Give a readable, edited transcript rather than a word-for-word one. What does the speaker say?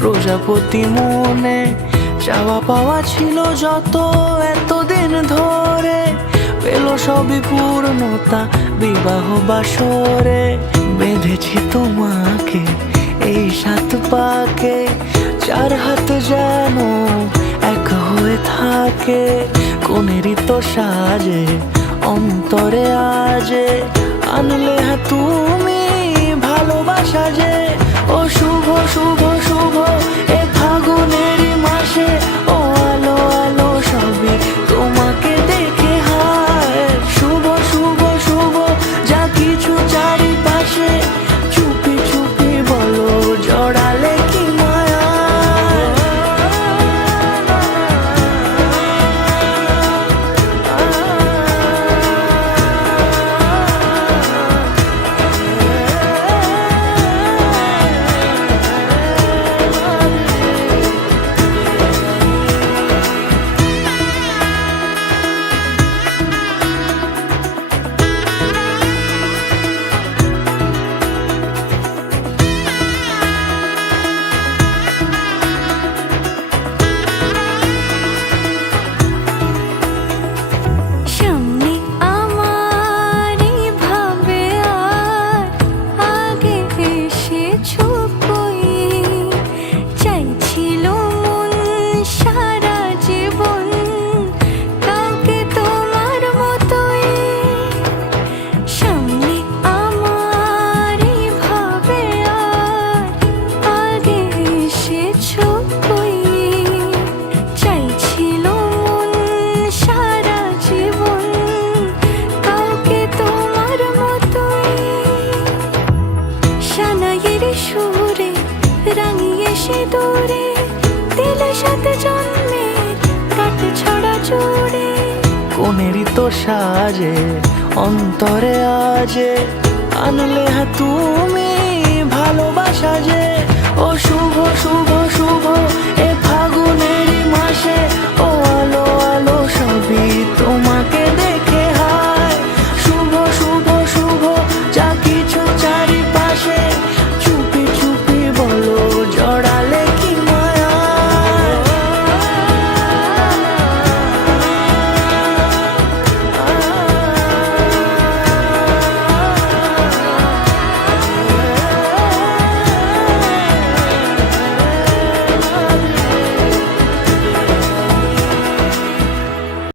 প্রজাপতি মনে চাওয়া পাওয়া ছিল যত এতদিন ধরে, পেল সবই পূর্ণতা বিবাহ বাসরে। বেঁধেছি তোমাকে এই 7 পাকে, 4 হাত যেন এক হয়ে থাকে। কোনেরই তো সাজে অন্তরে আজে, আনলে তুমি ভালোবাসা যে। ও শুভ শুভ শুভ এ ফাগুনেরই মাসে, ও আলো আলো সবই তোমাকে দেখে হায়। শুভ শুভ শুভ যা কিছু চারিপাশে, চুপি চুপি বলো জড়ালে কি মায়া। সুরে রাঙিয়ে সে দূরে দিলে 7 জন্মের কাট ছড়া জুড়ে। কোনেরই তো সাজে অন্তরে আজে, আনলে তুমি ভালোবাসা যে। ও শুভ শুভ শুভ এ